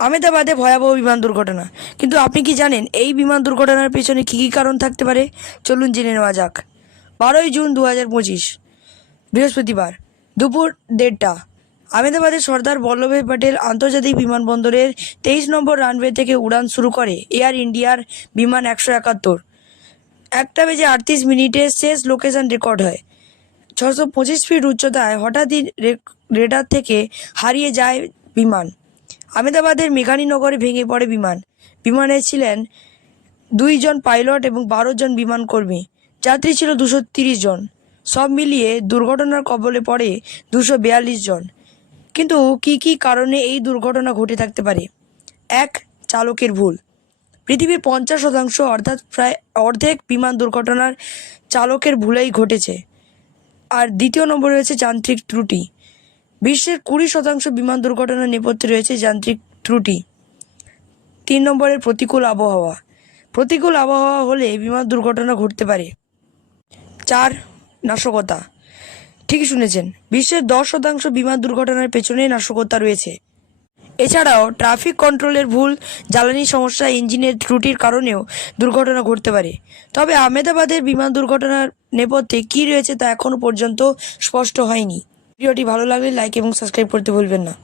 আহমেদাবাদে ভয়াবহ বিমান দুর্ঘটনা। কিন্তু আপনি কি জানেন এই বিমান দুর্ঘটনার পেছনে কী কী কারণ থাকতে পারে? চলুন জেনে নেওয়া যাক। 12ই জুন 2025 বৃহস্পতিবার দুপুর 1:30 আহমেদাবাদের সর্দার বল্লভভাই প্যাটেল আন্তর্জাতিক বিমানবন্দরের 23 নম্বর রানওয়ে থেকে উড়ান শুরু করে এয়ার ইন্ডিয়ার বিমান 171। 1:38 শেষ লোকেশন রেকর্ড হয়। 625 ফিট উচ্চতায় হঠাৎই রেডার থেকে হারিয়ে যায় বিমান। আহমেদাবাদের মেঘানীনগরে ভেঙে পড়ে বিমান। বিমানে ছিলেন 2 জন পাইলট এবং 12 জন বিমান কর্মী। যাত্রী ছিল 230 জন। সব মিলিয়ে দুর্ঘটনার কবলে পড়ে 242 জন। কিন্তু কি কারণে এই দুর্ঘটনা ঘটে থাকতে পারে? 1. চালকের ভুল। পৃথিবীর 50% অর্থাৎ প্রায় অর্ধেক বিমান দুর্ঘটনার চালকের ভুলেই ঘটেছে। আর দ্বিতীয় নম্বরে রয়েছে যান্ত্রিক ত্রুটি। বিশ্বের 20% বিমান দুর্ঘটনার নেপথ্যে রয়েছে যান্ত্রিক ত্রুটি। 3 নম্বরের প্রতিকূল আবহাওয়া। প্রতিকূল আবহাওয়া হলে বিমান দুর্ঘটনা ঘটতে পারে। 4. নাশকতা। ঠিকই শুনেছেন, বিশ্বের 10% বিমান দুর্ঘটনার পেছনে নাশকতা রয়েছে। এছাড়াও ট্রাফিক কন্ট্রোলের ভুল, জ্বালানি সমস্যা, ইঞ্জিনের ত্রুটির কারণেও দুর্ঘটনা ঘটতে পারে। তবে আহমেদাবাদের বিমান দুর্ঘটনার নেপথ্যে কী রয়েছে তা এখনও পর্যন্ত স্পষ্ট হয়নি। ভিডিওটি ভালো লাগলে লাইক এবং সাবস্ক্রাইব করতে ভুলবেন না।